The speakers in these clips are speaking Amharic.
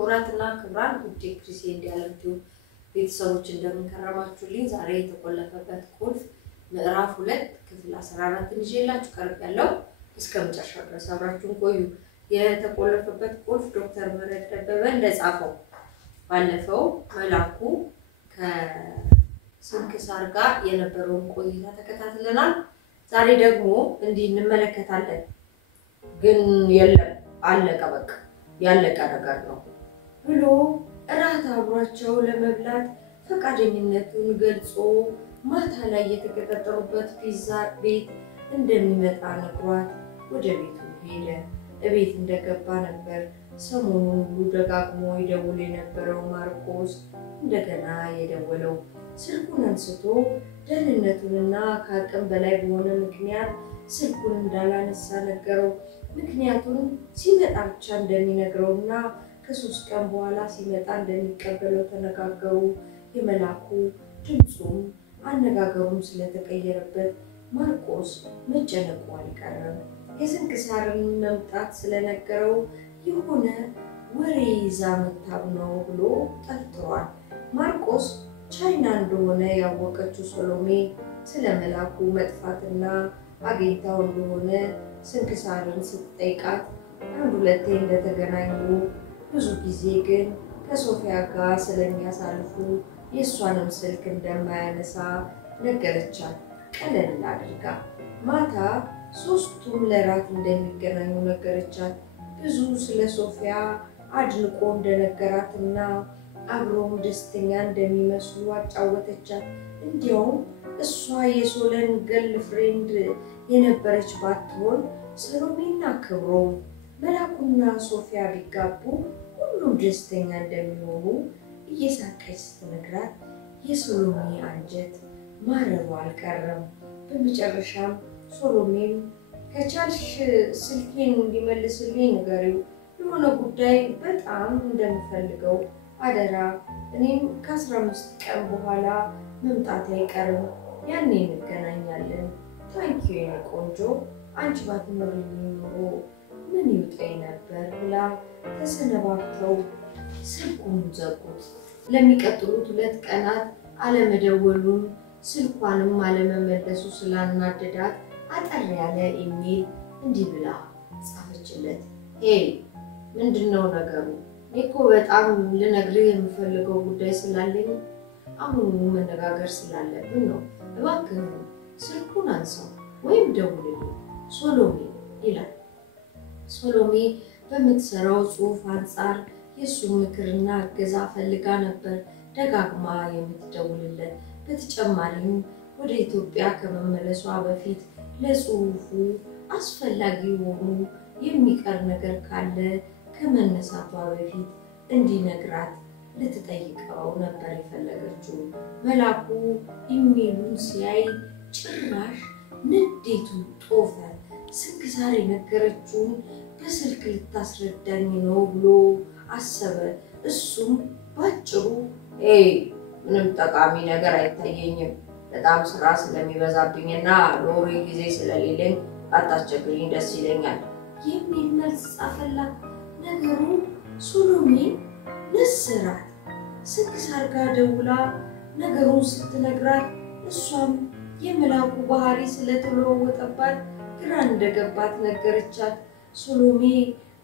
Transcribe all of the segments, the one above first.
ክብራትና ክብራን ውድ ክሪሴ እንዲያለምቱ ቤተሰቦች እንደምን ከረማችሁልኝ ዛሬ የተቆለፈበት ቁልፍ ምዕራፍ 2 ክፍል 14 ይዤላችሁ ቀርቤያለሁ እስከ መጨረሻው ድረስ አብራችሁን ቆዩ የተቆለፈበት ቁልፍ ዶክተር ምህረት ደበበ እንደጻፈው ባለፈው መላኩ ከስንክሳር ጋር የነበረውን ቆይታ ተከታትለናል ዛሬ ደግሞ እንዲህ እንመለከታለን ግን የለም አለቀ በቃ ያለቀ ነገር ነው ብሎ እራት አብሯቸው ለመብላት ፈቃደኝነቱን ገልጾ ማታ ላይ የተከታተሉበት ፒዛ ቤት እንደሚመጣ ነግሯት ወደ ቤቱ ሄደ እቤት እንደገባ ነበር ሰሞኑን ሁሉ ደጋግሞ ይደውል የነበረው ማርቆስ እንደገና የደወለው ስልኩን አንስቶ ደህንነቱንና ከአቅም በላይ በሆነ ምክንያት ስልኩን እንዳላነሳ ነገረው ምክንያቱም ሲመጣ ብቻ እንደሚነግረውና ከ3 ቀን በኋላ ሲመጣ እንደሚቀበለው ተነጋገሩ የመላኩ ድምጹም አነጋገሩም ስለተቀየረበት ማርቆስ መጨነቁ አልቀረም የስንክሳርን መምጣት ስለነገረው የሆነ ወሬ ይዛ መጣው ነው ብሎ ጠርጥሯል ማርቆስ ቻይና እንደሆነ ያወቀችው ሶሎሜ ስለመላኩ መጥፋትና አግኝታው እንደሆነ ስንክሳርን ስትጠይቃት አንድ ሁለቴ እንደተገናኙ ብዙ ጊዜ ግን ከሶፊያ ጋር ስለሚያሳልፉ የሷንም ስልክ እንደማያነሳ ነገረቻት ቀለል አድርጋ ማታ ሶስቱም ለራት እንደሚገናኙ ነገረቻት ብዙ ስለ ሶፊያ አድንቆ እንደነገራትና አብሮም ደስተኛ እንደሚመስሉ አጫወተቻት እንዲያውም እሷ የሶለን ገርል ፍሬንድ የነበረች ባትሆን ሰሎሜና ክብሮ መላኩና ሶፊያ ቢጋቡ ሁሉም ደስተኛ እንደሚሆኑ እየሳቀች ስትነግራት የሶሎሜ አንጀት ማረሩ አልቀረም በመጨረሻም ሶሎሜም ከቻልሽ ስልኬን እንዲመልስልኝ ንገሪው የሆነ ጉዳይ በጣም እንደምፈልገው አደራ እኔም ከ15 ቀን በኋላ መምጣት አይቀርም ያኔ እንገናኛለን ታንኪዩ የኔ ቆንጆ አንቺ ባትኖሪልኝ ኖሮ ምን ይውጣኝ ነበር ብላ ተሰነባብተው ስልኩን ዘጉት ለሚቀጥሉት 2 ቀናት አለመደወሉን ስልኳንም አለመመለሱ ስላናደዳት አጠር ያለ ኢሜል እንዲህ ብላ ጻፈችለት ሄይ ምንድነው ነገሩ እኮ በጣም ልነግርህ የምፈልገው ጉዳይ ስላለኝ አሁን መነጋገር ስላለብን ነው እባክህ ስልኩን አንሳው ወይም ደውልልኝ ሶሎሜ ይላል ሶሎሜ በምትሰራው ጽሁፍ አንፃር የሱ ምክርና እገዛ ፈልጋ ነበር ደጋግማ የምትደውልለት በተጨማሪም ወደ ኢትዮጵያ ከመመለሷ በፊት ለጽሁፉ አስፈላጊ ሆኖ የሚቀር ነገር ካለ ከመነሳቷ በፊት እንዲነግራት ልትጠይቀው ነበር የፈለገችው መላኩ ኢሜሉን ሲያይ ጭራሽ ንዴቱ ጦፈ ስንክሳር የነገረችውን በስልክ ልታስረዳኝ ነው ብሎ አሰበ እሱም ባጭሩ ምንም ጠቃሚ ነገር አይታየኝም በጣም ስራ ስለሚበዛብኝና ሎሪ ጊዜ ስለሌለኝ አታስቸግሪኝ ደስ ይለኛል የሚል መልስ ጻፈላት ነገሩ ሶሎሜ ነስራት ስንክሳር ጋር ደውላ ነገሩን ስትነግራት እሷም የመላኩ ባህሪ ስለተለወጠባት ግራ እንደገባት ነገረቻት ሶሎሜ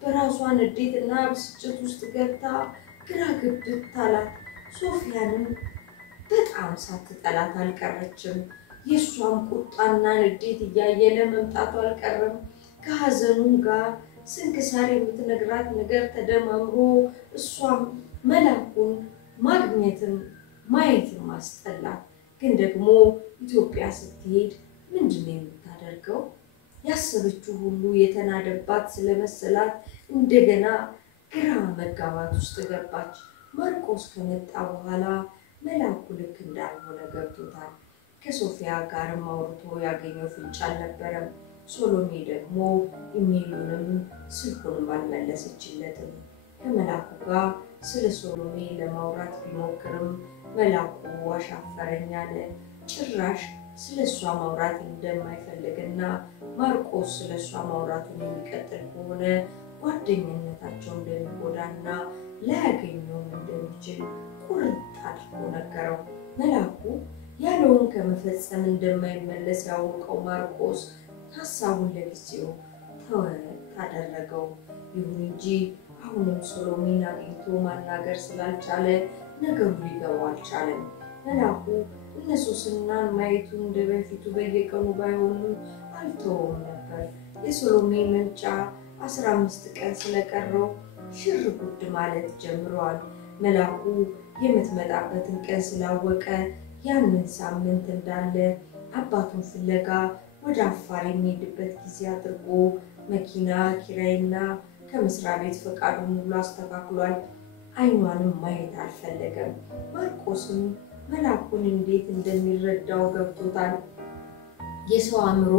በራሷ ንዴትና ብስጭት ውስጥ ገብታ ግራ ገብት አላት ሶፊያንም በጣም ሳትጠላት አልቀረችም የሷም ቁጣና ንዴት እያየለ መምጣቱ አልቀረም ከሐዘኑም ጋር ስንክሳር የምትነግራት ነገር ተደማምሮ እሷም መላኩን ማግኘትም ማየትም አስጠላት ግን ደግሞ ኢትዮጵያ ስትሄድ ምንድነው የምታደርገው ያሰበችው ሁሉ የተናደባት ስለመሰላት እንደገና ግራ መጋባት ውስጥ ገባች ማርቆስ ከመጣ በኋላ መላኩ ልክ እንዳልሆነ ገብቶታል ከሶፊያ ጋር ማውርቶ ያገኘው ፍንጭ አልነበረም ሶሎሜ ደግሞ ኢሜሉንም ስልኩንም አልመለሰችለትም ከመላኩ ጋር ስለ ሶሎሜ ለማውራት ቢሞክርም መላኩ አሻፈረኝ አለ ጭራሽ ስለሷ ማውራት እንደማይፈልግና ማርቆስ ስለሷ ማውራቱን የሚቀጥል ከሆነ ጓደኝነታቸው እንደሚጎዳና ላያገኘው እንደሚችል ቁርጥ አድርጎ ነገረው። መልአኩ ያለውን ከመፈጸም እንደማይመለስ ያወቀው ማርቆስ ሐሳቡን ለጊዜው ታደረገው። ይሁን እንጂ አሁንም ሰሎሜን አግኝቶ ማናገር ስላልቻለ ነገሩ ሊገባው አልቻለም። መልአኩ እነ ሶስናን ማየቱ እንደበፊቱ በየቀኑ ባይሆንም አልተወውም ነበር። የሰሎሜ መምጫ 15 ቀን ስለቀረው ሽር ጉድ ማለት ጀምሯል። መልአኩ የምትመጣበትን ቀን ስላወቀ ያንን ሳምንት እንዳለ አባቱን ፍለጋ ወደ አፋር የሚሄድበት ጊዜ አድርጎ መኪና ኪራይና ከመስሪያ ቤት ፈቃዱን ሁሉ አስተካክሏል። አይኗንም ማየት አልፈለገም። ማርቆስም መልአኩን እንዴት እንደሚረዳው ገብቶታል። የሰው አእምሮ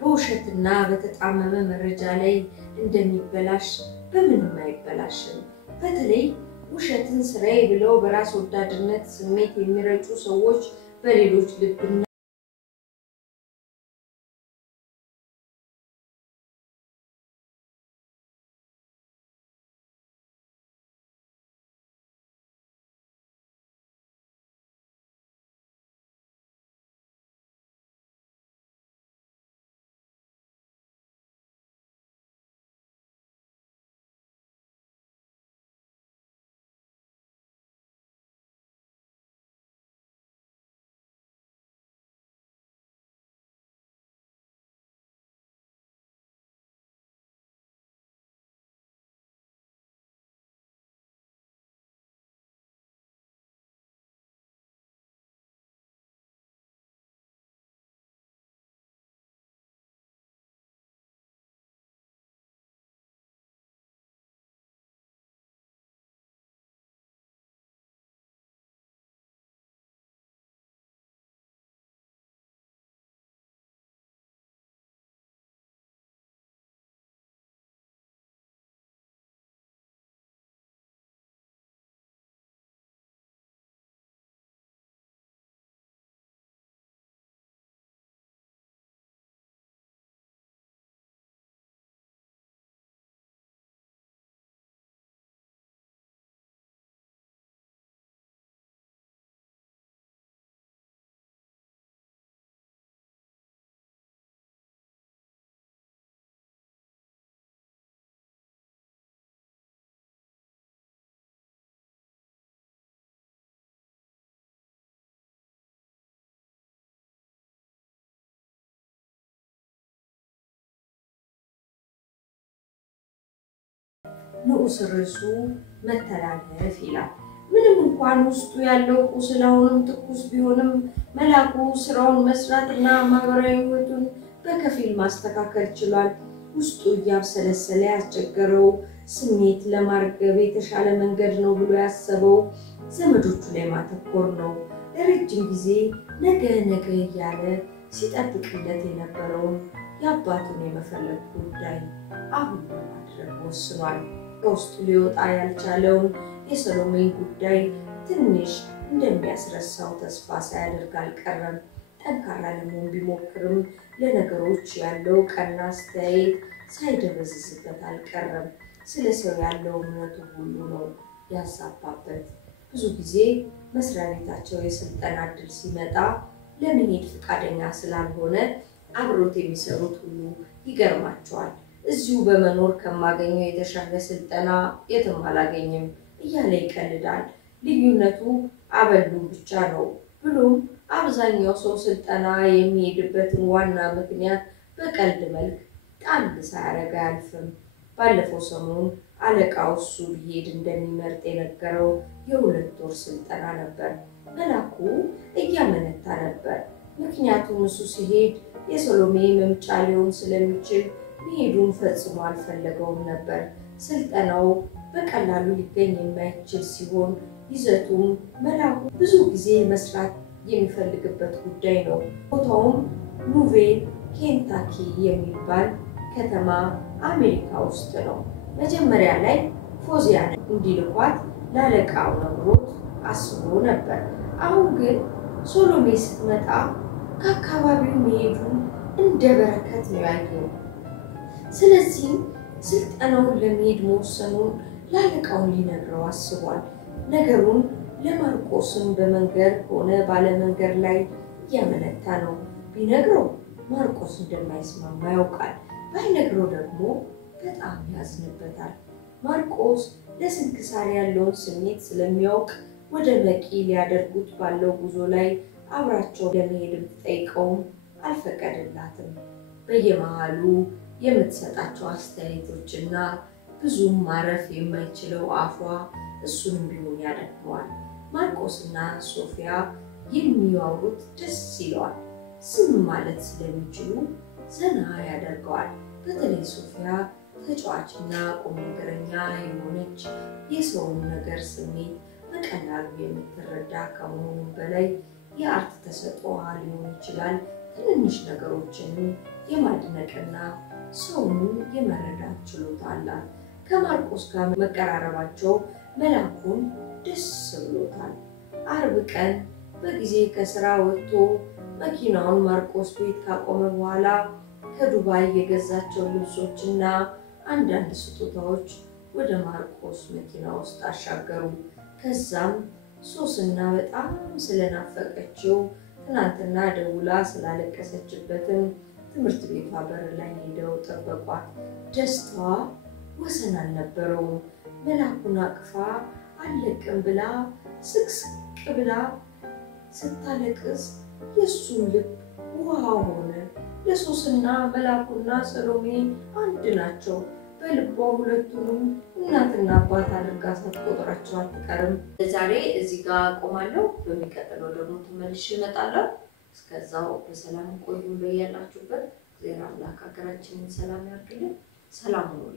በውሸትና በተጣመመ መረጃ ላይ እንደሚበላሽ በምንም አይበላሽም። በተለይ ውሸትን ስራዬ ብለው በራስ ወዳድነት ስሜት የሚረጩ ሰዎች በሌሎች ልብና ንዑስ ርዕሱ መተላለፍ ይላል። ምንም እንኳን ውስጡ ያለው ቁስል አሁንም ትኩስ ቢሆንም መልአኩ ስራውን መስራትና ማህበራዊ ህይወቱን በከፊል ማስተካከል ችሏል። ውስጡ እያብሰለሰለ ያስቸገረው ስሜት ለማርገብ የተሻለ መንገድ ነው ብሎ ያሰበው ዘመዶቹ ላይ ማተኮር ነው። ለረጅም ጊዜ ነገ እያለ ሲጠብቅለት የነበረውን የአባቱን የመፈለግ ጉዳይ አሁን ለማድረግ ወስኗል። ከውስጡ ሊወጣ ያልቻለውን የሰሎሜን ጉዳይ ትንሽ እንደሚያስረሳው ተስፋ ሳያደርግ አልቀረም። ጠንካራ ለመሆን ቢሞክርም ለነገሮች ያለው ቀና አስተያየት ሳይደበዝዝበት አልቀረም። ስለ ሰው ያለው እምነቱ ሁሉ ነው ያሳባበት። ብዙ ጊዜ መስሪያ ቤታቸው የስልጠና እድል ሲመጣ ለመሄድ ፈቃደኛ ስላልሆነ አብሮት የሚሰሩት ሁሉ ይገርማቸዋል። እዚሁ በመኖር ከማገኘው የተሻለ ስልጠና የትም አላገኝም እያለ ይቀልዳል። ልዩነቱ አበሉ ብቻ ነው ብሎም አብዛኛው ሰው ስልጠና የሚሄድበትን ዋና ምክንያት በቀልድ መልክ ጣል ሳያረጋ አያልፍም። ባለፈው ሰሞን አለቃው እሱ ሊሄድ እንደሚመርጥ የነገረው የ2 ወር ስልጠና ነበር። መልአኩ እያመነታ ነበር። ምክንያቱም እሱ ሲሄድ የሰሎሜ መምጫ ሊሆን ስለሚችል መሄዱን ፈጽሞ አልፈለገውም ነበር። ስልጠናው በቀላሉ ሊገኝ የማይችል ሲሆን ይዘቱም መልአኩ ብዙ ጊዜ መስራት የሚፈልግበት ጉዳይ ነው። ቦታውም ሉቬል ኬንታኪ የሚባል ከተማ አሜሪካ ውስጥ ነው። መጀመሪያ ላይ ፎዚያን እንዲልኳት ላለቃው ነግሮት አስቦ ነበር። አሁን ግን ሰሎሜ ስትመጣ ከአካባቢው መሄዱን እንደ በረከት ነው ያየው። ስለዚህ ስልጠናውን ለመሄድ መወሰኑን ላለቃው ሊነግረው አስቧል። ነገሩን ለማርቆስም በመንገር ሆነ ባለመንገር ላይ እያመነታ ነው። ቢነግረው ማርቆስ እንደማይስማማ ያውቃል። ባይነግረው ደግሞ በጣም ያዝንበታል። ማርቆስ ለስንክሳር ያለውን ስሜት ስለሚያውቅ ወደ መቂ ሊያደርጉት ባለው ጉዞ ላይ አብራቸው ለመሄድ ብትጠይቀውም አልፈቀደላትም። በየመሃሉ የምትሰጣቸው አስተያየቶችና ብዙም ማረፍ የማይችለው አፏ እሱንም ቢሆን ያደክመዋል። ማርቆስና ሶፊያ የሚያወሩት ደስ ይለዋል። ዝም ማለት ስለሚችሉ ዘና ያደርገዋል። በተለይ ሶፊያ ተጫዋችና ቁም ነገረኛ የሆነች የሰውን ነገር ስሜት በቀላሉ የምትረዳ ከመሆኑ በላይ የአርት ተሰጥኦዋ ሊሆን ይችላል። ትንንሽ ነገሮችን የማድነቅና ሰውን የመረዳት ችሎታ አላት። ከማርቆስ ጋር መቀራረባቸው መላኩን ደስ ብሎታል። አርብ ቀን በጊዜ ከስራ ወጥቶ መኪናውን ማርቆስ ቤት ካቆመ በኋላ ከዱባይ የገዛቸው ልብሶችና አንዳንድ ስጦታዎች ወደ ማርቆስ መኪና ውስጥ አሻገሩ። ከዛም ሶስና በጣም ስለናፈቀችው ትናንትና ደውላ ስላለቀሰችበትም ትምህርት ቤቷ በር ላይ ሄደው ጠበቋት። ደስታዋ ወሰን አልነበረውም። መላኩን አቅፋ አለቅም ብላ ስቅስቅ ብላ ስታለቅስ የሱም ልብ ውሃ ሆነ። ለሶስና መላኩና ሰሎሜ አንድ ናቸው። በልቧ ሁለቱንም እናትና አባት አድርጋ ሳትቆጥራቸው አትቀርም። ዛሬ እዚህ ጋር አቆማለሁ። በሚቀጥለው ደግሞ ተመልሼ እመጣለሁ። እስከዛው በሰላም ቆዩ። በያላችሁበት እግዚአብሔር አምላክ ሀገራችንን ሰላም ያድርግልን። ሰላም ሁኑ።